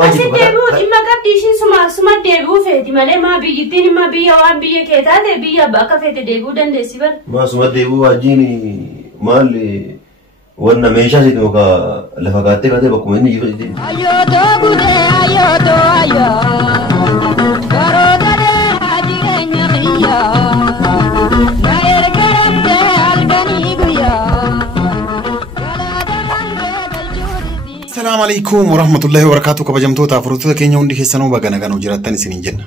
أسيدبو إما قبديشين سما دبو فيتي مالي ما بيجتين ما بيا وان بيا كتاد بيا بقى فيتي دبو دن دسيبر ما سما دبو أجيني مالي وانا ميشا سيد مكا لفقاتي كاتي بكمني يجي أيو تو بودي أيو تو أيو كارو داري هاجي نيا غير كرم ده ألقاني بيا السلام عليكم ورحمة الله وبركاته. كبجمتو تافروتو كينيا وندي كيسانو باغانا غانو جراتاني سنين جنة.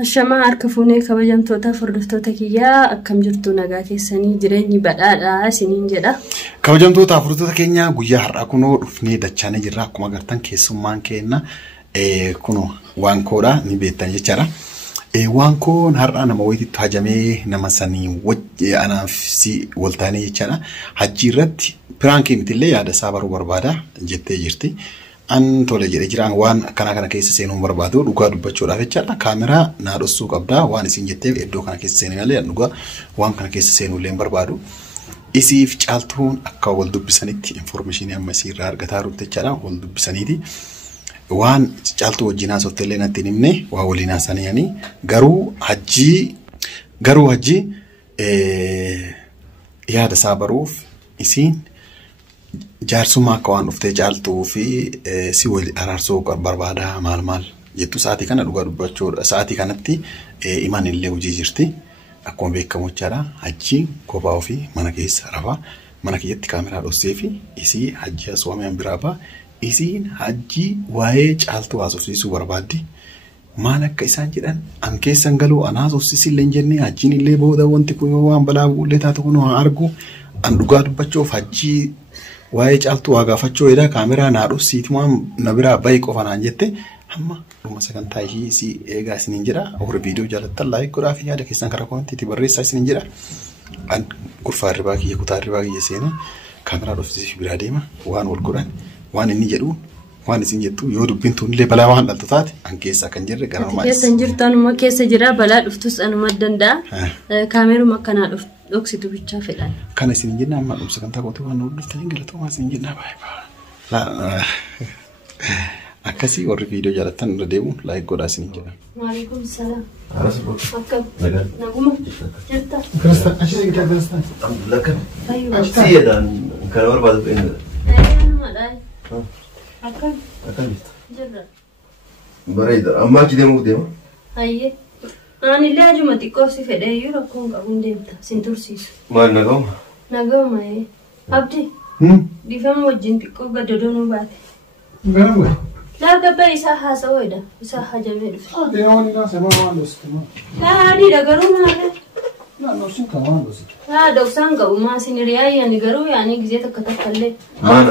الشماعة أركفوني كبجمتو تافروتو تكيا أكم جرتو نغاكي سنين جريني بدأ سنين جدا. كبجمتو تافروتو كينيا غويا هراكونو رفني دچانه جرا كما غرتان كيسومان كينا كونو وانكورا ني بيتان جچارا وانكون هر أنا مويتي تهاجمي نمساني وجه أنا في ولتاني جچارا حجيرت برانكي مثلي يا ده سابر بربادا جتة جرتي أن تولى جران وان كنا كيس سينو بربادو لقى دبچو رافع چلا كاميرا نارسو قبدا وان سين جتة إدو كنا كيس سينو عليه لقى وان كنا كيس سينو لين بربادو إسي في چالتون أكاول دبسانيتي إنفورميشن يا مسير رار قطارو تچلا ول دبسانيتي وان چالتو وجينا سوتلي نتنيمني وأولينا سانياني غرو حجي يا ده سابروف إسين جارسوما كوان ufte jaaltu fi si wali ararsoo barbaada maal jettu saati kana dhugaa dubbachuu saati kanatti iman illee hojii jirti akkuma beekamu jara hajji kophaa fi mana keessa rafa mana keessatti kaameraa dhossee fi isii hajji aswaamiyaan biraaba isiin hajji waa'ee caaltu haasofsiisuu barbaaddi maal akka isaan jedhan an keessan galuu an haasofsiisi illee jennee hajjiin illee booda wanti kun waan balaa buullee taatu kun argu an dhugaa dubbachuuf hajji waa'ee caaltuu waagaafachoo edaa kaameraa naadhu siitimaan na biraa baay'ee qofa naan jette amma dhuma sagantaa ishii si eegaa isiniin jedha hore viidiyoo jaalattan laayik godhaa fi yaada keessan karaa koomentiitti barreessaa isiniin jedha an gurfaa ribaa kiyya kutaa ribaa kiyya seenee kaameraa dhufsiisuu biraa deema waan wal godhan waan inni jedhu waan isin jettu yoo dubbiin tuunillee balaa waan dhaltu taate an keessa kan jirre gara normaal keessa jirtu anuma keessa jira balaa dhuftus anuma danda'a kaameruma kanaa dhuftu oksitu bicha fedhan kana isin jenna amma dhumsa kan taaqotu waan dhuftanii galatooma isin jenna baay'ee akkasii warri viidiyoo jaalattan irra deemu laayik godhaa isin jenna. Waalaikum salaam. Arasbo. Akkam. Nagaan. Naguma. Jirta. Kristaan ashii gitaa kristaan. Alhamdulillah kan. Fayyuma. Siyaadaan kan barbaadu eenyudha. Anuma dhaay. Akkam. Akkam jirta. Jirra. Bareeda amma achi deemuu deema. Hayyee. Ani illee ajuma xiqqoo si fedhee yoo rakkoon qabuun deemta sin tursiisu. Maal nagauma? Naguma abdi. Difama wajjin xiqqoo gaddadoonuu baate. Garamu. Laa gabbaa isaa haasa'oodha. Isaa hajamee dhufe. Deemaan isaa sama waan dostu. Laa adiidha garuu maali? Nosin kan waan dostu. Laa doksaan qabu maasin hiriyaayyaani garuu yaanii gizee takka illee. Mana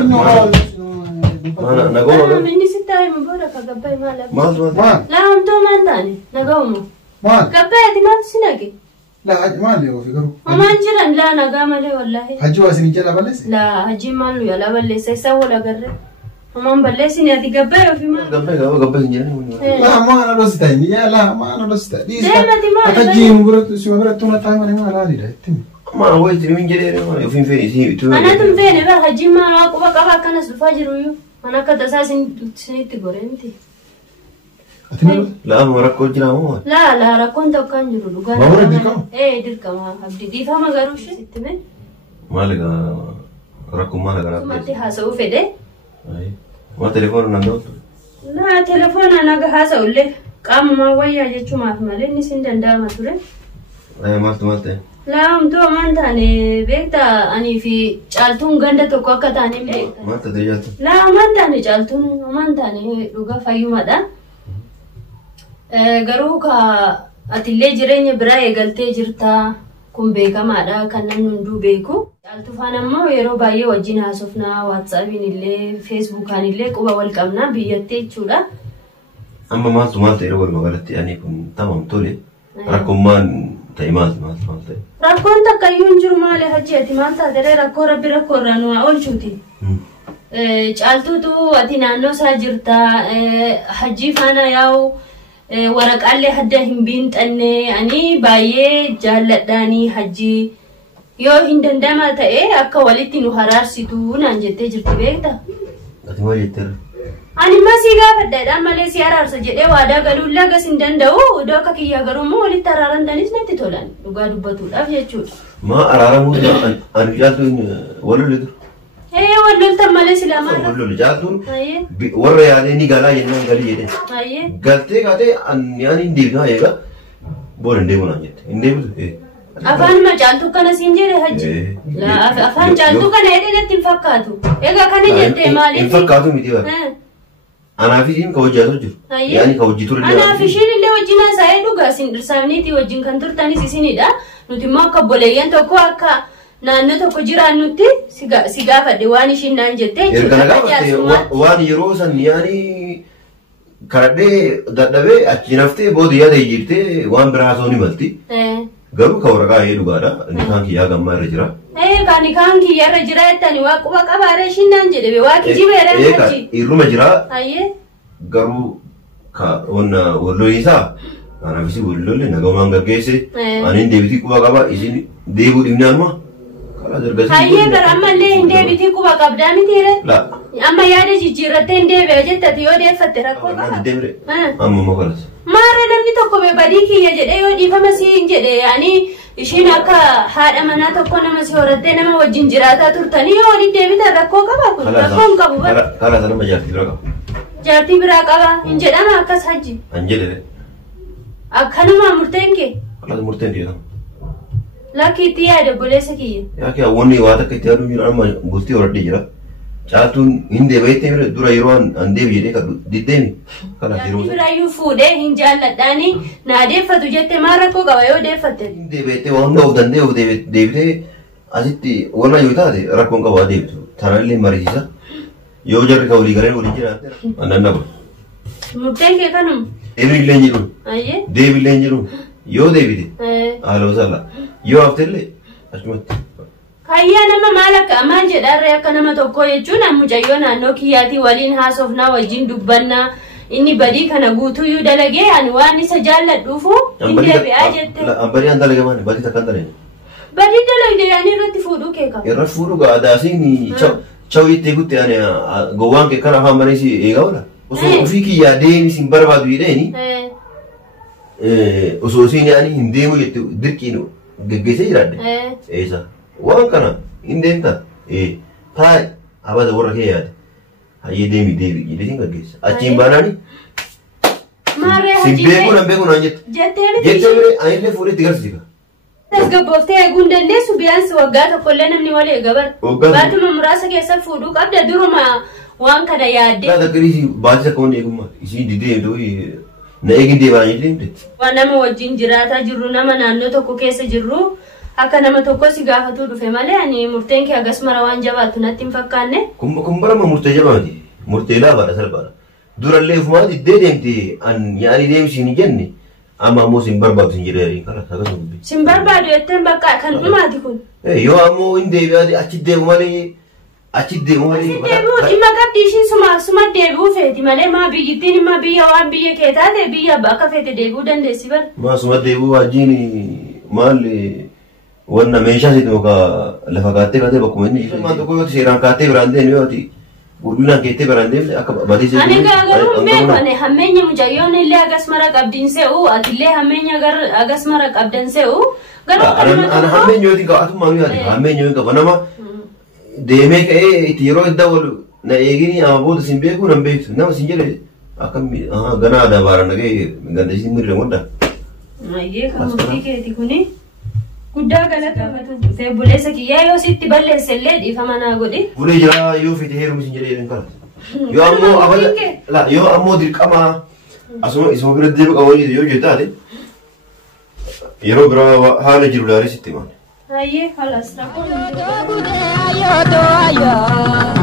nagauma. Inni sitti himu booda ka gabbaa maal? Maal? Laa hamtuu maal taane nagauma. Maal? Gabbaa ati maal si nage? Laa maal yoo fi garuu. Homaan jiran laa nagaa malee wallaahi. Hajji waa isin jala balleesse? Laa hajji maal nu yaalaa balleessa isaa wal agarre. Homaan balleessini ati gabbaa yoo fi maal? Gabbaa hin jedhani. Laa maana dosita inni laa maana dosita. Deemati maal? Akka jiin biratti si biratti una taa'e malee maal haaliidha itti. Maal wayi hin jedhani maal ofiin fe'e isin itti. Anatu feene bara hajji maal waa quba qaba akkanas dhufaa jiru iyyuu. Mana akka tasaa isinitti goree miti. Laa rakkoo jira moo? Laa rakkoon tokko hin jiru dhugaa. Baawura dirqama? Dirqama abdii dhiifama garuu sitti mee? Maal rakkoon maal garaa? Matti haasa'uu fedhe? Waa telefoona nan dhooftu? Laa telefoona naga haasa'ullee qaamumaa wayyaa jechuumaaf malee inni sin danda'ama ture. Maaltu ta'e? Laa humtuu homaan taane beektaa anii fi caaltuun ganda tokko akka taane beekta. Maal ta'e jaaltu? Laa homaan taane caaltuun homaan taane dhugaa fayyumadha. Garuu ka atillee jireenya biraa eegaltee jirtaa kun beekamaadha kan namni hunduu beeku. Caaltuu faana ammoo yeroo baay'ee wajjin haasofnaa WhatsAppiin illee Facebookaan illee quba wal qabnaa biyyatti jechuudha. Amma maaltu yeroo wal magaalatti ani kun tamam tole rakkoon maal ta'e maal ta'e? Rakkoon takka iyyuu hin jiru maali hajji ati maal taatee rakkoo rabbi rakkoo irraa nu haa oolchuuti. Caaltuutu ati naannoo isaa jirtaa hajji faana yaa'u. Waraqaalee hadda hin biinxanne ani baay'ee jaalladhaanii hajji yoo hin danda'ama ta'e akka walitti nu haraarsitu naan jettee jirti beekta. Ati maal jetteera? Ani masih gaafadha malee si araarsa jedhee waadaa galuullaa gas hin danda'u odoo akka kiyyaa garuu walitti araaramtanis natti tolan dhugaa dubbatuudhaaf jechuudha. Ma araaramuu ani jaaltuun walolli dur. Walloltan malee silaamaa dha. Walolli jaaltuun warra yaadee ni galaa jennaan galii jedhee. Galtee kaatee ani hin deebisaa eegaa booda hin deebiu naan jette. Hin deebitu. Afaan caaltuu kana siin jedhe hajji. Afaan caaltuu kana natti hin fakkaatu. Egaa kana jettee maaliif? Hin fakkaatu miti bara. Anaaf ishiin ka hojjaa jiru. Yaani ka hojii ture. Anaaf ishiin illee wajjin haasa'ee dhugaa isin dhirsaaniitii wajjin kan turtanis isinidha. Nuti immoo akka obboleeyyan tokko akka naannoo tokko jiraannutti si gaafadhe waan ishiin naan jettee jechuudha. Erga gaafatte waan yeroo san yaani karadhee dadhabee achi naftee booda yaada jirtee waan biraa haasoo ni malti. Garuu ka waraqaa dhugaadha. Nikaan kiyyaa gammaa irra jira. Kan nikaan kiyyaa irra jira jettani waa quba qabaaree ishiin naan jedhe waa kijibeera hachi. Irruma jira. Garuu ka wallolii isaa anaaf isi wallolle nagamaan gaggeesse ani deebitii quba qaba isin deebuu dhibnaanuma karaa dargasiin. Hayyee bara ammallee hin deebitii quba qabdaa mitiire. Amma yaada jijjiirrattee hin deebi'a jettati yoo deeffatte rakkoo qaba. Amma mokalas. Maarree namni tokko badii kiyya jedhee yoo dhiifama siin jedhe yaani ishiin akka haadha manaa tokko nama si horattee nama wajjin jiraataa turtanii yoo waliin deebitan rakkoo qaba kun rakkoo hin qabu bara. Karaa sana jaartii biraa qaba. Jaartii biraa qaba hin jedhama akkas hajji. An jedhe. Akkanuma murteen kee. Akkas murteen kee. Lakki itti yaada obboleessa kiyya. Yaa kee hawwanni waa takka itti yaaduu jiru amma bultii horadhee jira. Caaltuun hin deebi'eettee dura yeroo an deebi jedhee kan diddeemi. Kanaaf yeroo sana. Birayyuu fuudhee hin jaalladhaanii naa deeffatu jettee maal rakkoo qaba yoo deeffatte. Hin deebi'eettee waan of danda'e of deebitee asitti warra yoo taate rakkoon qabaa deebitu. Tanallee mariisiisa. Yoo jarri ka walii galee waliin jiraate annan dhabu. Murteen kee kanuma. Deebiillee hin jiru. Deebiillee hin jiru. Yoo deebite. Haaloo salla. Yoo haftellee achumatti. Hayyaa nama maal akka amaan jedharree akka nama tokko jechuun mucayyoo naannoo kiyyaatii waliin haasofnaa wajjin dubbannaa inni badii kana guutuyyuu dalagee ani waan isa jaalladhuufu hin deebi'aa jette. Badii an dalage maali? Badii takkan dalage. Badii dalagde yaani irratti fuudhuu kee qaba. Irratti fuudhuu gaadaasiin chawii itti guutte ani gowwaan kee kan afaan malee si eegaa oola. Osoo ofii kiyyaa deemi sin barbaadu jedheeni. Osoo isiin yaani hin deemu jette dirqiin geggeessee jiraadde. Eessa? Waan kana hin deemta. Taa'e abada warra kee yaade. Hayyee deemi jedhee sin gaggeessa. Achiin baanaani. Sin beekuu nan beekuu naan jette. Jettee bire anillee fuudhee itti garsiisa. Tasgabbooftee eeguu hin dandeessu biyaansi waggaa tokkollee namni wal eega bara. Baatuma muraasa keessa fuudhuu qabda duruma waan kana yaaddee. Laata giriisi baatisa akka wanni eegummaa isii didee na eegin deemaa jedhee himte. Waan nama wajjin jiraataa jirru nama naannoo tokko keessa jirru. Akka nama tokko si gaafatuu dhufe malee ani murteen kee agas mara waan jabaatu natti hin fakkaanne. Kun barama murtee jabaati. Murtee laafaadha salphaadha. Durallee ufumaa diddee deemte an yaani deemsiin hin jenne amma ammoo sin barbaadu sin jedhee kana akkasuma dubbi. Sin barbaadu jetteen bakka kan dhumaati kun. Yoo ammoo hin deebi'aa achi deemu malee achi deemu malee. Achi deemu dhimma qabdi ishiin suma deebi'uu feeti malee maa biyyittiin imma biyya waan biyya kee taate biyya akka feete deebi'uu dandeessi bara. Maa suma deebi'uu wajjin maal wanna meeshaa situ ka lafa kaattee kaatee bakkuma inni jiru. Maan tokko yoo seeraan kaattee biraan deemu yoo ati guddinaan keettee biraan deemte akka badii ani garuu hin beeku ani hammeenya mucayyoon illee agas mara qabdiin se'u atillee hammeenya agas mara qabdan se'u garuu ana hammeenya yoo tika atummaa nu yaade hammeenya yoo qaba nama deemee ka'ee itti yeroo idda walu na eegini ama booda sin beeku nan beektu nama sin jedhe akkam ganaa aadaa baara nagee ganda isin mirre godha. Mayyee kan murtii keeti kuni. Guddaa galatoomatu dhufee buleessa kiyyaa yoo sitti balleesse illee dhiifama naa godhe. Bulee jira yoo fite heerumsi hin jedhee kana. Yoo ammoo abala yoo ammoo dirqama asuma isuma bira deebi'u qabu yoo jettaate yeroo biraa haala jiru laalee sitti himan. Hayyee halas rakkoo. Ayo, ayo, ayo.